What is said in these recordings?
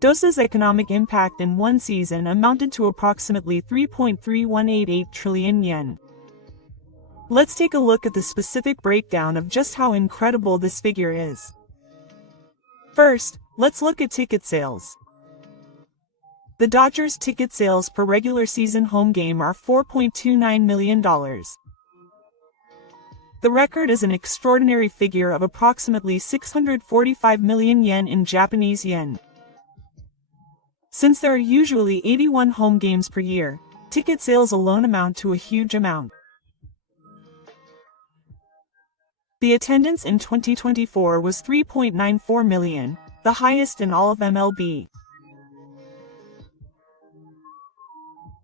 DOS's economic impact in one season amounted to approximately 3.3188 trillion yen. Let's take a look at the specific breakdown of just how incredible this figure is. First, let's look at ticket sales. The Dodgers' ticket sales per regular season home game are $4.29 million. The record is an extraordinary figure of approximately 645 million yen in Japanese yen. Since there are usually 81 home games per year, ticket sales alone amount to a huge amount. The attendance in 2024 was 3.94 million, the highest in all of MLB.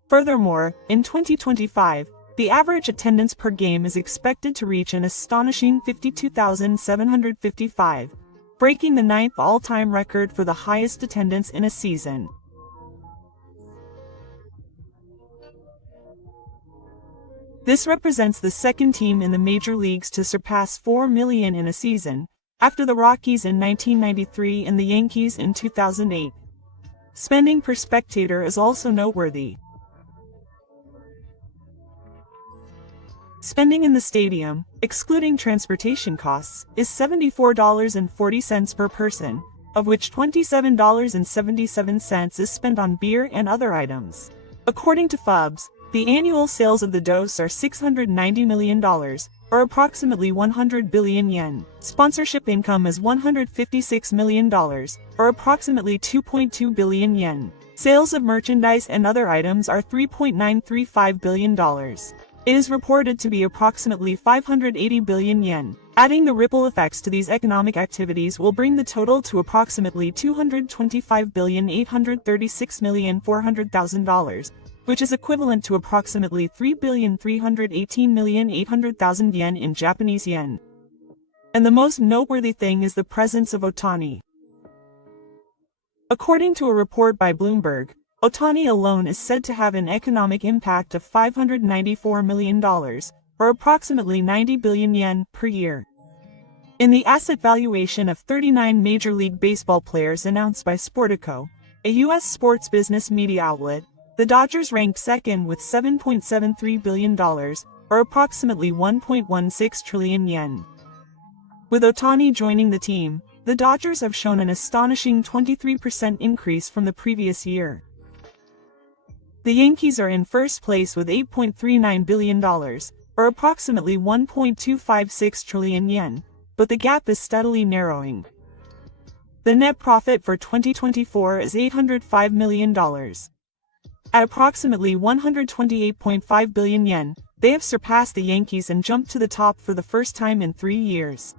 Furthermore, in 2025, the average attendance per game is expected to reach an astonishing 52,755, breaking the 9th all-time record for the highest attendance in a season. This represents the second team in the major leagues to surpass 4 million in a season, after the Rockies in 1993 and the Yankees in 2008. Spending per spectator is also noteworthy. Spending in the stadium, excluding transportation costs, is $74.40 per person, of which $27.77 is spent on beer and other items. According to Forbes, the annual sales of the DOS are $690 million, or approximately 100 billion yen. Sponsorship income is $156 million, or approximately 2.2 billion yen. Sales of merchandise and other items are $3.935 billion. It is reported to be approximately 580 billion yen. Adding the ripple effects to these economic activities will bring the total to approximately $225,836,400,000, which is equivalent to approximately 3,318,800,000 yen in Japanese yen. And the most noteworthy thing is the presence of Ohtani. According to a report by Bloomberg, Ohtani alone is said to have an economic impact of $594 million, or approximately 90 billion yen per year. In the asset valuation of 39 Major League Baseball players announced by Sportico, a U.S. sports business media outlet, the Dodgers ranked second with $7.73 billion, or approximately 1.16 trillion yen. With Ohtani joining the team, the Dodgers have shown an astonishing 23% increase from the previous year. The Yankees are in first place with $8.39 billion, or approximately 1.256 trillion yen, but the gap is steadily narrowing. The net profit for 2024 is $805 million. At approximately 128.5 billion yen, they have surpassed the Yankees and jumped to the top for the first time in 3 years.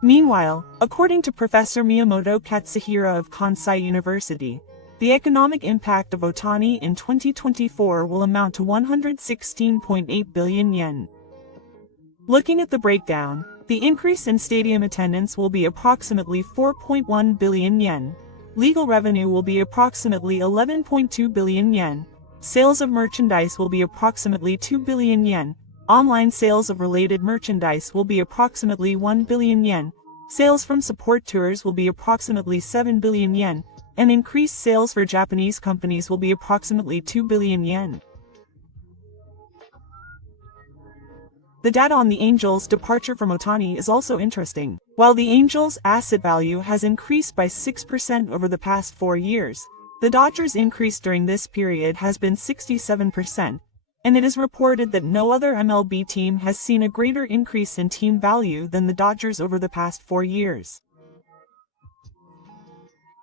Meanwhile, according to Professor Miyamoto Katsuhira of Kansai University, the economic impact of Ohtani in 2024 will amount to 116.8 billion yen. Looking at the breakdown, the increase in stadium attendance will be approximately 4.1 billion yen. Legal revenue will be approximately 11.2 billion yen. Sales of merchandise will be approximately 2 billion yen. Online sales of related merchandise will be approximately 1 billion yen. Sales from support tours will be approximately 7 billion yen. And increased sales for Japanese companies will be approximately 2 billion yen. The data on the Angels' departure from Ohtani is also interesting. While the Angels' asset value has increased by 6% over the past 4 years, the Dodgers' increase during this period has been 67%, and it is reported that no other MLB team has seen a greater increase in team value than the Dodgers over the past 4 years.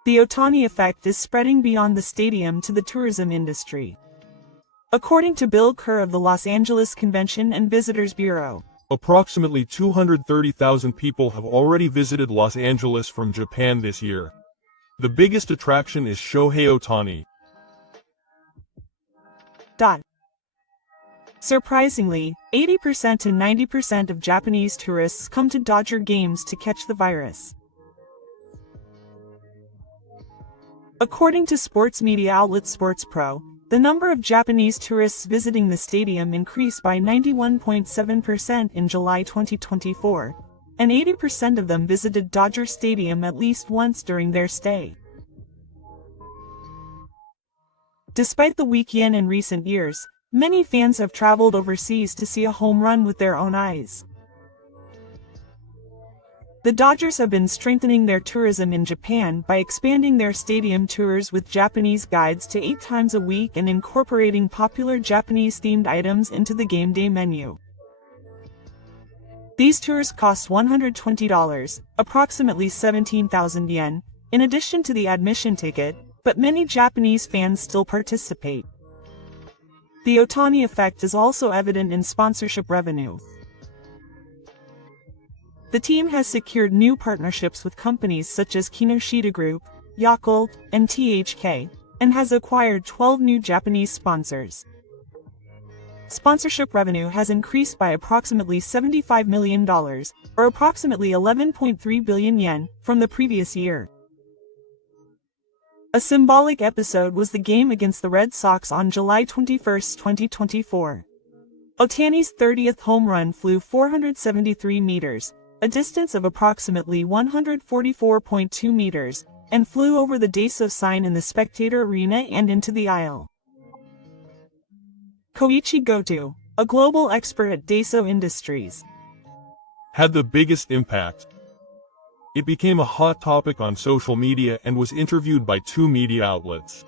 The Ohtani effect is spreading beyond the stadium to the tourism industry. According to Bill Kerr of the Los Angeles Convention and Visitors Bureau, approximately 230,000 people have already visited Los Angeles from Japan this year. The biggest attraction is Shohei Ohtani. Surprisingly, 80% to 90% of Japanese tourists come to Dodger games to catch the virus. According to sports media outlet SportsPro, the number of Japanese tourists visiting the stadium increased by 91.7% in July 2024, and 80% of them visited Dodger Stadium at least once during their stay. Despite the weak yen in recent years, many fans have traveled overseas to see a home run with their own eyes. The Dodgers have been strengthening their tourism in Japan by expanding their stadium tours with Japanese guides to 8 times a week and incorporating popular Japanese-themed items into the game day menu. These tours cost $120, approximately 17,000 yen, in addition to the admission ticket, but many Japanese fans still participate. The Ohtani effect is also evident in sponsorship revenue. The team has secured new partnerships with companies such as Kinoshita Group, Yakult, and THK, and has acquired 12 new Japanese sponsors. Sponsorship revenue has increased by approximately $75 million, or approximately 11.3 billion yen, from the previous year. A symbolic episode was the game against the Red Sox on July 21, 2024. Ohtani's 30th home run flew 473 meters, a distance of approximately 144.2 meters, and flew over the Daiso sign in the spectator arena and into the aisle. Koichi Goto, a global expert at Daiso Industries, had the biggest impact. It became a hot topic on social media and was interviewed by 2 media outlets.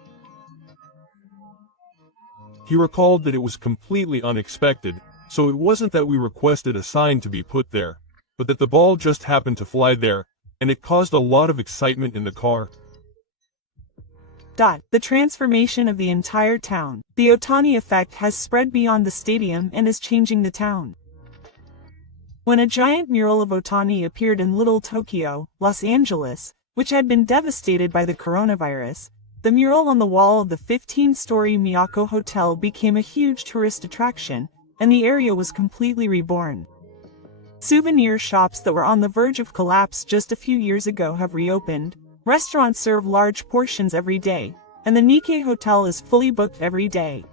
He recalled that it was completely unexpected, so it wasn't that we requested a sign to be put there, but that the ball just happened to fly there, and it caused a lot of excitement in the car. The transformation of the entire town. The Ohtani effect has spread beyond the stadium and is changing the town. When a giant mural of Ohtani appeared in Little Tokyo, Los Angeles, which had been devastated by the coronavirus, the mural on the wall of the 15-story Miyako Hotel became a huge tourist attraction, and the area was completely reborn. Souvenir shops that were on the verge of collapse just a few years ago have reopened, restaurants serve large portions every day, and the Nikkei Hotel is fully booked every day.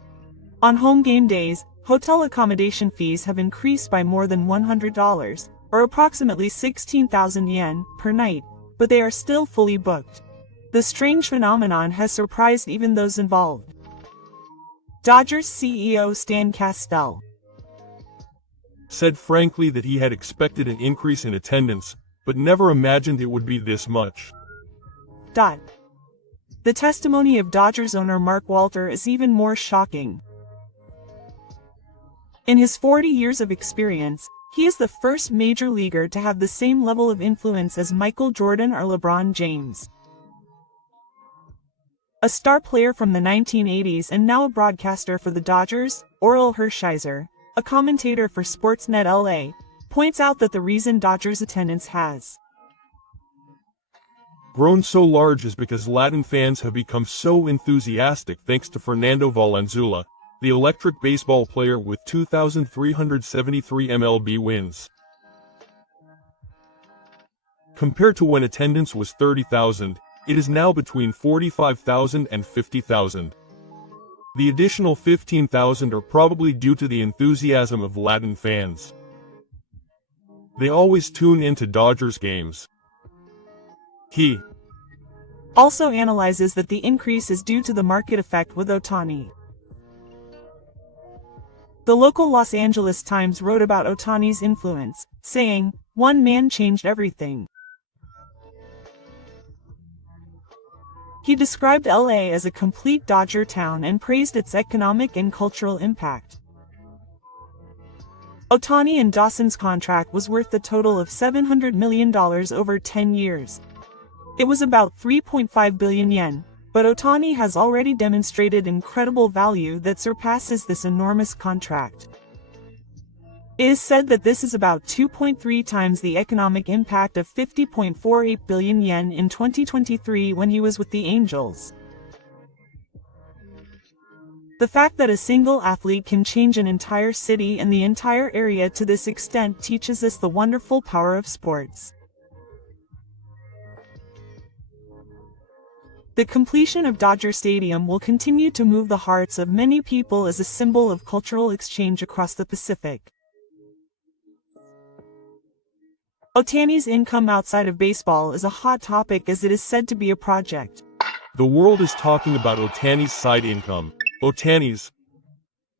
On home game days, hotel accommodation fees have increased by more than $100, or approximately 16,000 yen, per night, but they are still fully booked. The strange phenomenon has surprised even those involved. Dodgers CEO Stan Castell said frankly that he had expected an increase in attendance, but never imagined it would be this much. The testimony of Dodgers owner Mark Walter is even more shocking. In his 40 years of experience, he is the first major leaguer to have the same level of influence as Michael Jordan or LeBron James. A star player from the 1980s and now a broadcaster for the Dodgers, Orel Hershiser, a commentator for Sportsnet LA, points out that the reason Dodgers attendance has grown so large is because Latin fans have become so enthusiastic thanks to Fernando Valenzuela, the electric baseball player with 2,373 MLB wins. Compared to when attendance was 30,000, it is now between 45,000 and 50,000. The additional 15,000 are probably due to the enthusiasm of Latin fans. They always tune into Dodgers games. He also analyzes that the increase is due to the market effect with Ohtani. The local Los Angeles Times wrote about Ohtani's influence, saying, "One man changed everything." He described LA as a complete Dodger town and praised its economic and cultural impact. Ohtani and Dawson's contract was worth a total of $700 million over 10 years. It was about 3.5 billion yen, but Ohtani has already demonstrated incredible value that surpasses this enormous contract. It is said that this is about 2.3 times the economic impact of 50.48 billion yen in 2023 when he was with the Angels. The fact that a single athlete can change an entire city and the entire area to this extent teaches us the wonderful power of sports. The completion of Dodger Stadium will continue to move the hearts of many people as a symbol of cultural exchange across the Pacific. Ohtani's income outside of baseball is a hot topic as it is said to be a project. The world is talking about Ohtani's side income. Ohtani's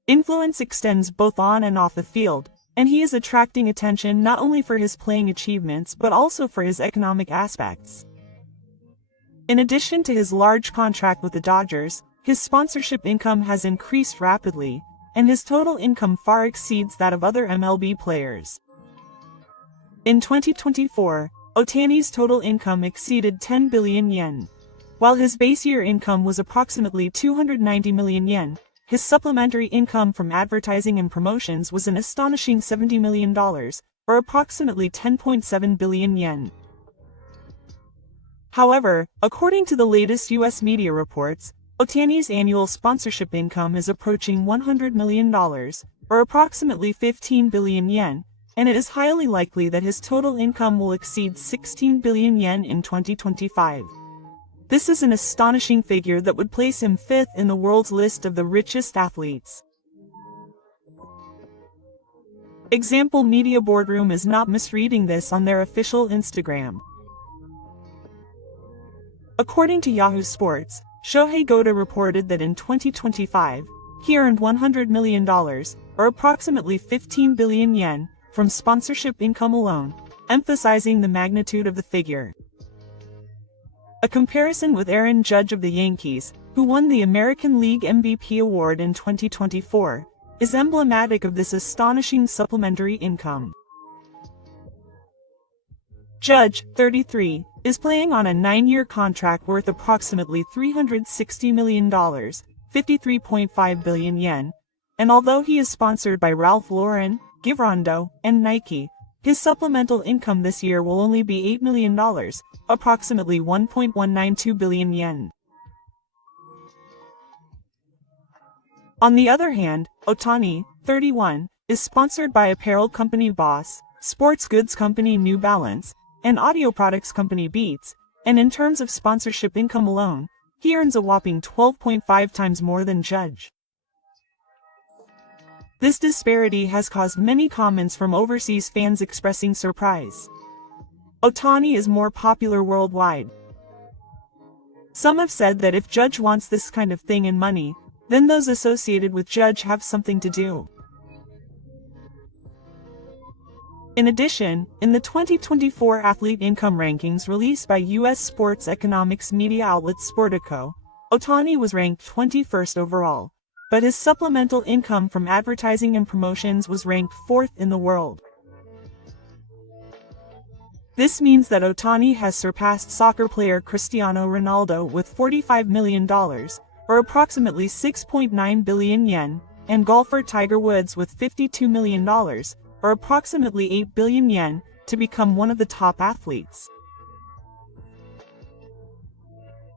influence extends both on and off the field, and he is attracting attention not only for his playing achievements but also for his economic aspects. In addition to his large contract with the Dodgers, his sponsorship income has increased rapidly, and his total income far exceeds that of other MLB players. In 2024, Ohtani's total income exceeded 10 billion yen. While his base year income was approximately 290 million yen, his supplementary income from advertising and promotions was an astonishing $70 million, or approximately 10.7 billion yen. However, according to the latest US media reports, Ohtani's annual sponsorship income is approaching $100 million, or approximately 15 billion yen, and it is highly likely that his total income will exceed 16 billion yen in 2025. This is an astonishing figure that would place him fifth in the world's list of the richest athletes. Example Media Boardroom is not misreading this on their official Instagram. According to Yahoo Sports, Shohei Ohtani reported that in 2025, he earned $100 million, or approximately 15 billion yen, from sponsorship income alone, emphasizing the magnitude of the figure. A comparison with Aaron Judge of the Yankees, who won the American League MVP award in 2024, is emblematic of this astonishing supplementary income. Judge, 33, is playing on a 9-year contract worth approximately $360 million, 53.5 billion yen, and although he is sponsored by Ralph Lauren, Givenchy, and Nike, his supplemental income this year will only be $8 million, approximately 1.192 billion yen. On the other hand, Ohtani, 31, is sponsored by apparel company Boss, sports goods company New Balance, and audio products company Beats, and in terms of sponsorship income alone, he earns a whopping 12.5 times more than Judge. This disparity has caused many comments from overseas fans expressing surprise. Ohtani is more popular worldwide. Some have said that if Judge wants this kind of thing in money, then those associated with Judge have something to do. In addition, in the 2024 athlete income rankings released by U.S. sports economics media outlet Sportico, Ohtani was ranked 21st overall, but his supplemental income from advertising and promotions was ranked 4th in the world. This means that Ohtani has surpassed soccer player Cristiano Ronaldo with $45 million, or approximately 6.9 billion yen, and golfer Tiger Woods with $52 million, or approximately 8 billion yen, to become one of the top athletes.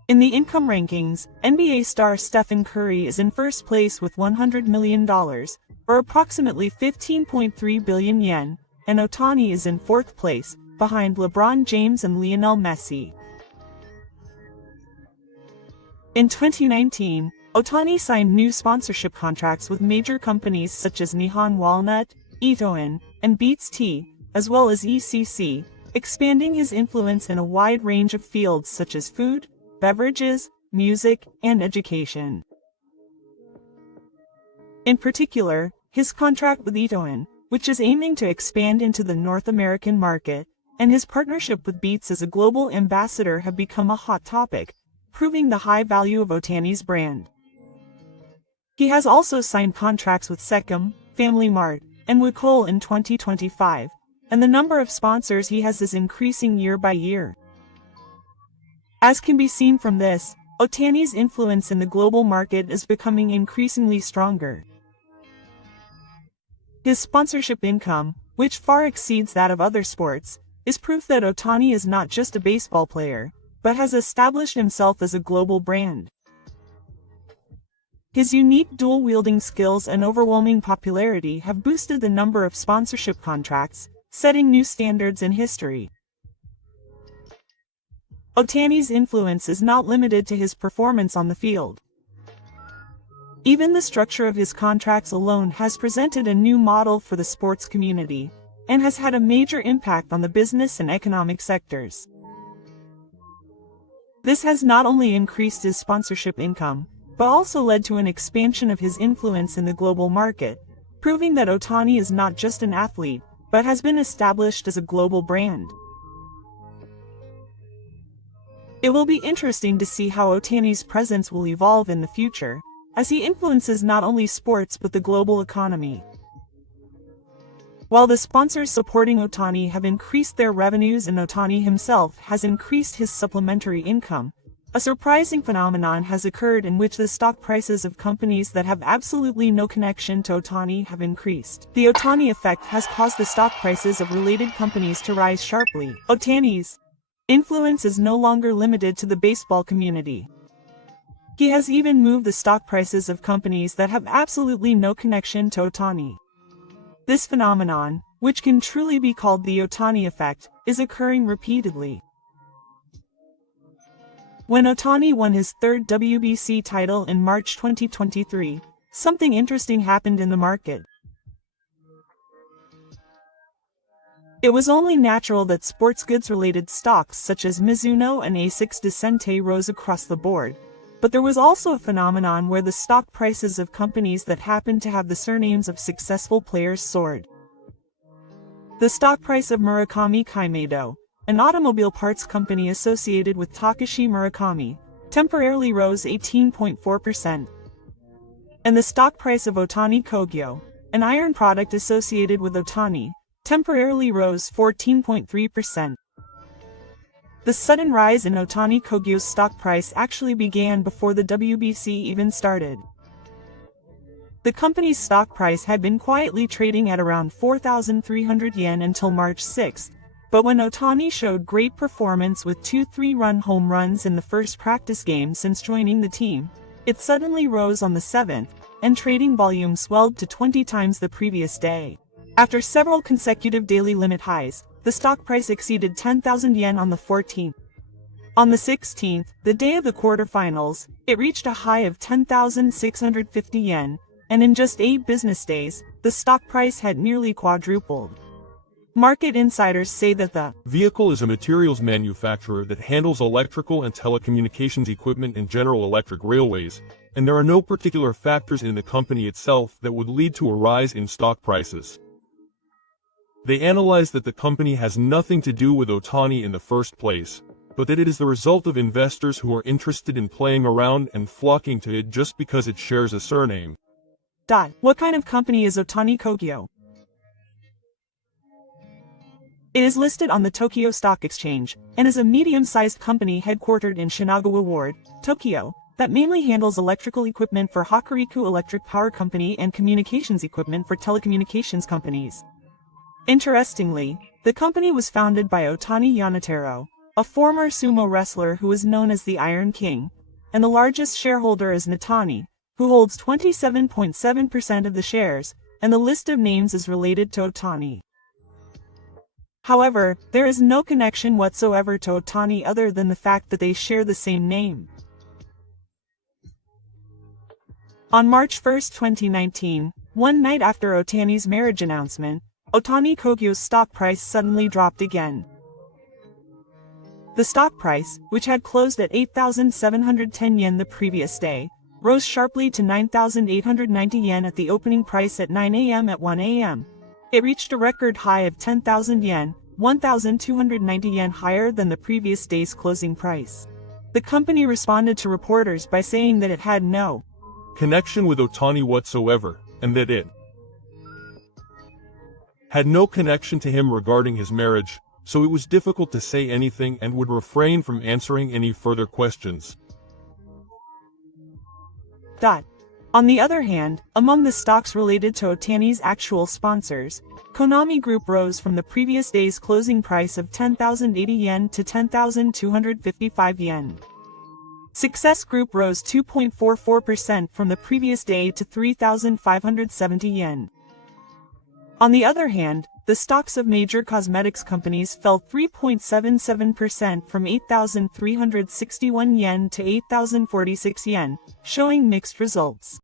In the income rankings, NBA star Stephen Curry is in first place with $100 million, or approximately 15.3 billion yen, and Ohtani is in fourth place, behind LeBron James and Lionel Messi. In 2019, Ohtani signed new sponsorship contracts with major companies such as Nihon Walnut, Itoen, and Beats Tea, as well as ECC, expanding his influence in a wide range of fields such as food, beverages, music, and education. In particular, his contract with Itoen, which is aiming to expand into the North American market, and his partnership with Beats as a global ambassador have become a hot topic, proving the high value of Ohtani's brand. He has also signed contracts with Secom, Family Mart, and Wacol in 2025, and the number of sponsors he has is increasing year by year. As can be seen from this, Ohtani's influence in the global market is becoming increasingly stronger. His sponsorship income, which far exceeds that of other sports, is proof that Ohtani is not just a baseball player, but has established himself as a global brand. His unique dual-wielding skills and overwhelming popularity have boosted the number of sponsorship contracts, setting new standards in history. Ohtani's influence is not limited to his performance on the field. Even the structure of his contracts alone has presented a new model for the sports community, and has had a major impact on the business and economic sectors. This has not only increased his sponsorship income, but also led to an expansion of his influence in the global market, proving that Ohtani is not just an athlete, but has been established as a global brand. It will be interesting to see how Ohtani's presence will evolve in the future, as he influences not only sports but the global economy. While the sponsors supporting Ohtani have increased their revenues and Ohtani himself has increased his supplementary income, a surprising phenomenon has occurred in which the stock prices of companies that have absolutely no connection to Ohtani have increased. The Ohtani effect has caused the stock prices of related companies to rise sharply. Ohtani's influence is no longer limited to the baseball community. He has even moved the stock prices of companies that have absolutely no connection to Ohtani. This phenomenon, which can truly be called the Ohtani effect, is occurring repeatedly. When Ohtani won his third WBC title in March 2023, something interesting happened in the market. It was only natural that sports goods-related stocks such as Mizuno and Asics Descente rose across the board, but there was also a phenomenon where the stock prices of companies that happened to have the surnames of successful players soared. The stock price of Murakami Kaimedo, an automobile parts company associated with Takashi Murakami, temporarily rose 18.4%. And the stock price of Otani Kogyo, an iron product associated with Ohtani, temporarily rose 14.3%. The sudden rise in Otani Kogyo's stock price actually began before the WBC even started. The company's stock price had been quietly trading at around 4,300 yen until March 6, but when Ohtani showed great performance with 2 3-run home runs in the first practice game since joining the team, it suddenly rose on the 7th, and trading volume swelled to 20 times the previous day. After several consecutive daily limit highs, the stock price exceeded 10,000 yen on the 14th. On the 16th, the day of the quarterfinals, it reached a high of 10,650 yen, and in just 8 business days, the stock price had nearly quadrupled. Market insiders say that the vehicle is a materials manufacturer that handles electrical and telecommunications equipment in General Electric Railways, and there are no particular factors in the company itself that would lead to a rise in stock prices. They analyze that the company has nothing to do with Ohtani in the first place, but that it is the result of investors who are interested in playing around and flocking to it just because it shares a surname. What kind of company is Otani Kogyo? It is listed on the Tokyo Stock Exchange, and is a medium-sized company headquartered in Shinagawa Ward, Tokyo, that mainly handles electrical equipment for Hokuriku Electric Power Company and communications equipment for telecommunications companies. Interestingly, the company was founded by Otani Yanataro, a former sumo wrestler who is known as the Iron King, and the largest shareholder is Natani, who holds 27.7% of the shares, and the list of names is related to Ohtani. However, there is no connection whatsoever to Ohtani other than the fact that they share the same name. On March 1, 2019, one night after Ohtani's marriage announcement, Otani Kogyo's stock price suddenly dropped again. The stock price, which had closed at 8,710 yen the previous day, rose sharply to 9,890 yen at the opening price at 9 a.m. At 1 a.m., it reached a record high of 10,000 yen, 1,290 yen higher than the previous day's closing price. The company responded to reporters by saying that it had no connection with Ohtani whatsoever, and that it had no connection to him regarding his marriage, so it was difficult to say anything and would refrain from answering any further questions. On the other hand, among the stocks related to Ohtani's actual sponsors, Konami Group rose from the previous day's closing price of 10,080 yen to 10,255 yen. Success Group rose 2.44% from the previous day to 3,570 yen. On the other hand, the stocks of major cosmetics companies fell 3.77% from 8,361 yen to 8,046 yen, showing mixed results.